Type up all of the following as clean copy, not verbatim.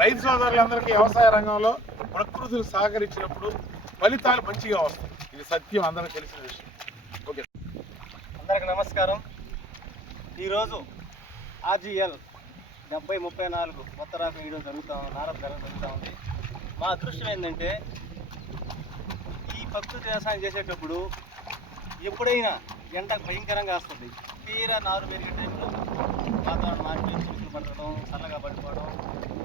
రైతు సోదరులందరికీ వ్యవసాయ రంగంలో ప్రకృతిని సహకరించినప్పుడు ఫలితాలు మంచిగా వస్తాయి. ఇది సత్యం, అందరికీ తెలిసిన విషయం. ఓకే, అందరికి నమస్కారం. ఈరోజు RGL 7034 కొత్త రకం వీడియో జరుగుతూ ఉంది. మా అదృష్టం ఏంటంటే ఈ ప్రకృతి వ్యవసాయం చేసేటప్పుడు ఎప్పుడైనా ఎండ భయంకరంగా వస్తుంది. తీరా నారు పెరిగే టైంలో వాతావరణం మార్చి చిరుకులు పడటం, చల్లగా పడిపోవడం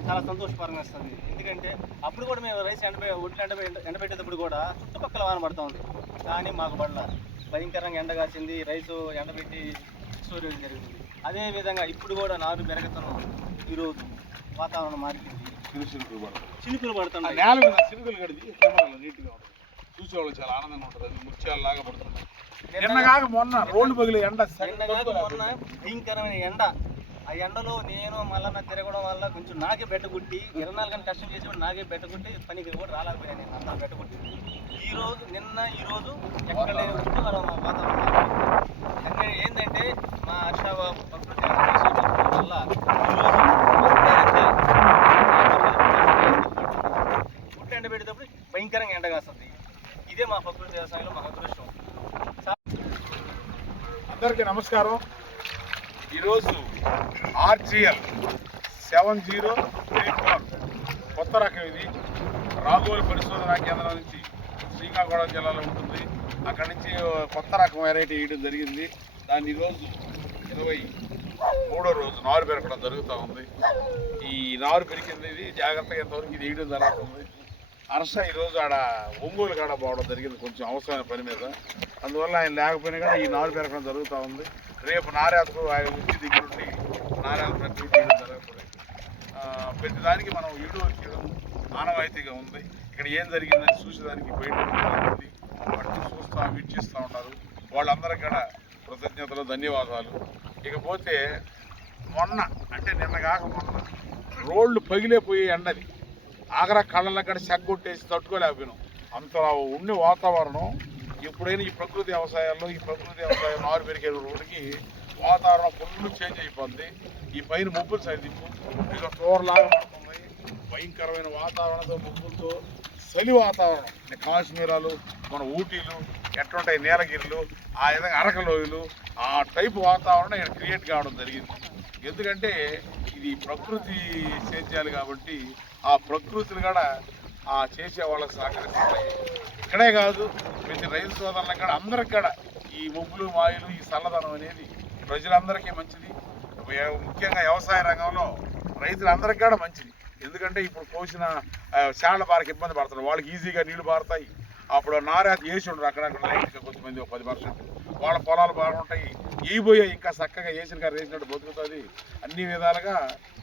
చాలా సంతోషకరంగా వస్తుంది. ఎందుకంటే అప్పుడు కూడా మేము రైస్ ఒడ్లు ఎండబెట్టేటప్పుడు కూడా చుట్టుపక్కల వాన పడుతూ ఉంది. కానీ మాకు పడల భయంకరంగా ఎండ కాసింది, రైసు ఎండబెట్టి సూర్యుడు జరిగింది. అదేవిధంగా ఇప్పుడు కూడా నారు పెరగతనం ఈరోజు వాతావరణం మారింది, చినుకులు పడుతున్నాయి. చినుకులు కడిగి నీట్గా ఉంటుంది, చూసేవాళ్ళు చాలా ఆనందంగా ఉంటుంది. అది ముత్యాలలాగా పడుతుంది. నిన్నగాక మొన్న రోడ్డు పగిలి ఎండ, మొన్న భయంకరమైన ఎండ. ఆ ఎండలో నేను మళ్ళీ తిరగడం వల్ల కొంచెం నాకే బెట్టగుట్టి 24 గంటలు కష్టం చేసి నాకే బెట్టగుట్టి పనికి కూడా రాలేకపోయాను. నేను అంతా బెట్టగుట్టి ఈరోజు ఎక్కడ వాతావరణం ఏంటంటే మా హర్షాబాబు ప్రకృతి వల్ల పుట్టు ఎండబెట్టేటప్పుడు భయంకరంగా ఎండ కాస్తుంది. ఇదే మా ప్రకృతి వ్యవసాయంలో మా అదృష్టం. అందరికీ నమస్కారం. ఈరోజు RGL 7034 కొత్త రకం. ఇది రాఘోల్ పరిశోధనా కేంద్రం నుంచి శ్రీకాకుళం జిల్లాలో ఉంటుంది. అక్కడి నుంచి కొత్త రకం వెరైటీ వేయడం జరిగింది. దాన్ని ఈరోజు 23వ రోజు నారు పెరగడం జరుగుతూ ఉంది. ఈ నారు పెరిగింది, ఇది జాగ్రత్తగా ఎంతవరకు ఇది వేయడం జరుగుతుంది. హర్ష ఈరోజు ఆడ ఒంగోలు కాడ పోవడం జరిగింది, కొంచెం అవసరమైన పని మీద. అందువల్ల ఆయన లేకపోయినా కూడా ఈ నారు పెరగడం జరుగుతూ ఉంది. రేపు నారాకు ఆయన వచ్చి దగ్గరుండి నారాకు ప్రతి జరగకూడదు. ప్రతిదానికి మనం వీడియో చేయడం ఆనవాయితీగా ఉంది. ఇక్కడ ఏం జరిగిందని చూసేదానికి బయట మంది పట్టు చూస్తూ వీక్షిస్తూ ఉంటారు. వాళ్ళందరికీ కూడా కృతజ్ఞతలు, ధన్యవాదాలు. ఇకపోతే మొన్న అంటే నిన్నగాక మొన్న రోడ్లు పగిలేపోయే ఎండది ఆగరా కళ్ళ కూడా సెగ్గొట్టేసి తట్టుకోలేకపోయినాం. అంత ఉండే వాతావరణం. ఎప్పుడైనా ఈ ప్రకృతి వ్యవసాయం నారు పెరిగే రోడ్డుకి వాతావరణం ఫుల్ చేంజ్ అయిపోద్ది. ఈ పైన ముగ్గులు సైడ్ తిప్పు ఇక తోరలాగా పడుతుంది. భయంకరమైన వాతావరణంతో ముగ్గులతో చలి వాతావరణం. కాశ్మీరాలు, మన ఊటీలు ఎట్లుంటాయి, నీలగిరిలు, ఆ విధంగా అరకలోయలు, ఆ టైపు వాతావరణం ఇక్కడ క్రియేట్ కావడం జరిగింది. ఎందుకంటే ఇది ప్రకృతి సేద్యాలు కాబట్టి ఆ ప్రకృతిని కూడా ఆ చేసే వాళ్ళకి సహకరిస్తాయి. ఇక్కడే కాదు, ప్రతి రైతు సోదరులకు కూడా అందరికి కూడా ఈ ముగ్గులు, మాయలు, ఈ చల్లదనం అనేది ప్రజలందరికీ మంచిది. ముఖ్యంగా వ్యవసాయ రంగంలో రైతులందరికీ కూడా మంచిది. ఎందుకంటే ఇప్పుడు కోసిన శాళ్ళ బారికి ఇబ్బంది పడుతున్నారు, వాళ్ళకి ఈజీగా నీళ్లు పారుతాయి. అప్పుడు నారాత వేసి ఉండరు, అక్కడక్కడ లైట్గా కొంతమంది 10%. వాళ్ళ పొలాలు బాగుంటాయి. వేయబోయే ఇంకా చక్కగా వేసిన కారు వేసినట్టు బతుకుతుంది. అన్ని విధాలుగా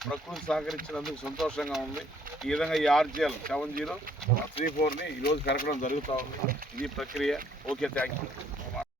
ప్రకృతి సహకరించినందుకు సంతోషంగా ఉంది. ఈ విధంగా ఈ RGL 7034ని ఈరోజు పెరగడం జరుగుతూ ఉంది. ఇది ప్రక్రియ. Okay, thank you.